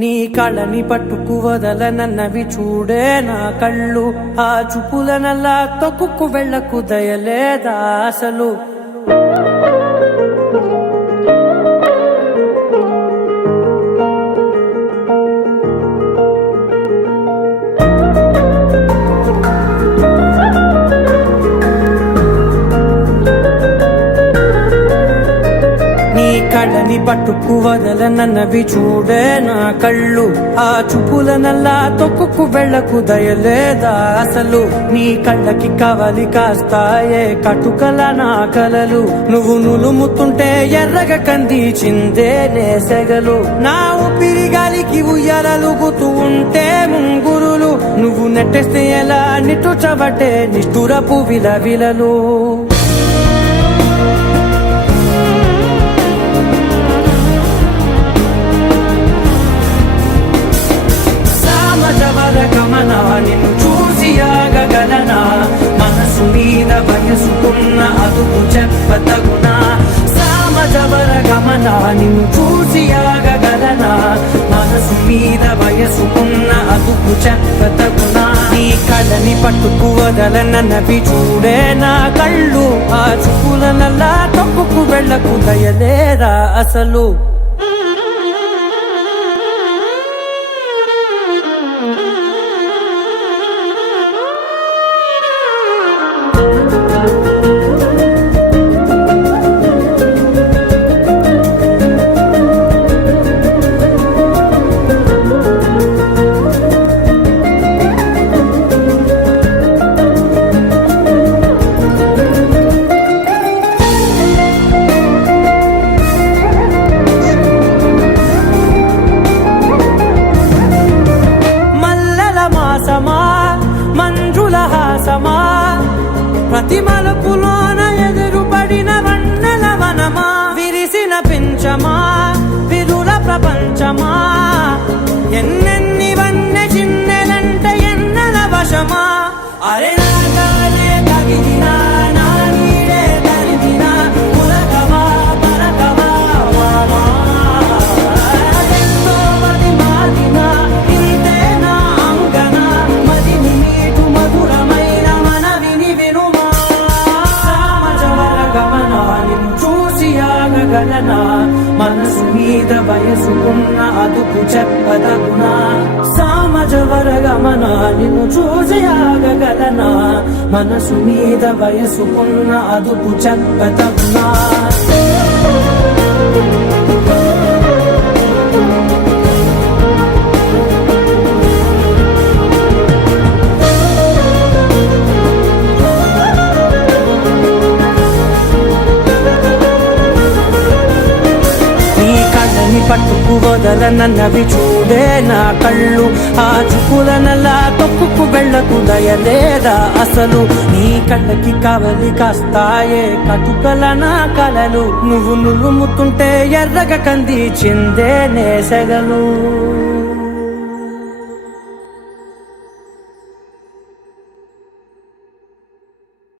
నీ కళ్ళని పట్టుకు వదలనన్నవి చూడే నా కళ్ళు, ఆ చూపులనల్లా తొక్కుకు వెళ్ళకు దయలేదా అసలు. కళ్ళని పట్టుకు వదలనన్నవి చూడే నా కళ్ళు, ఆ చూపులనల్లా తొక్కుకు వెళ్ళకు దయలేదా అసలు. నీ కళ్ళకి కవలి కాస్తాయే కటుకల నా కలలు, నువ్వు నులుముతుంటే ఎర్రగ కందిచిందే నేసెగలు. నా ఊపిరి గాలికి ఉయ్యాలలుగుతూ ఉంటే ముంగురులు, నువ్వు నెట్టేస్తే ఎలా నిట్టుచబట్టే నిష్ఠురపు విలవిలలు. నిన్ను చూసి ఆగగలనా, మనసు మీద వయసుకున్న అదుపు చెప్పతగునా. సామజవర గమన నిన్ను చూసి ఆగగలనా, మనసు మీద వయసుకున్న అదుపు చెప్పతగునా. నీ కళ్ళని పట్టుకు వదలనన్నవి చూడే నా కళ్ళు, ఆ చూపులనల్లా తొక్కుకు వెళ్ళకు దయలేరా అసలు. మంజుల హాసమా, ప్రతి మలుపులోన ఎదురుపడిన వన్నెల వనమా, విరిసిన పించమా విరుల ప్రపంచమా, ఎన్నెన్ని వన్నె చిన్నెలంటే ఎన్నెల వశమా. అరే నాగాలే తగిలినా నా నీడే తరిదినా, పులకమా పలకమా వామా, ఎంతో మది మాదినా ఇంతే నా అంగన, మదిని మీటు మధురమైన మనవిని వినుమా. సామజవర గమన నిన్ను చూసి ఆగగలనా, మనసు మీద వయసుకున్న అదుపు చెప్పదగునా. సామజవర గమన నిన్ను చూసి ఆగగలనా, మనసు మీద వయసుకున్న అదుపు చెప్పదగునా. పట్టుకు వదలనన్నవి చూడే నా కళ్ళు, ఆ చూపులనల్లా తొక్కుకు వెళ్ళకు దయలేదా అసలు. నీ కళ్ళకి కవలి కాస్తాయే కటుకల నా కలలు, నువ్వు నులుముతుంటే ఎర్రగ కందిచిందే నేసెగలు.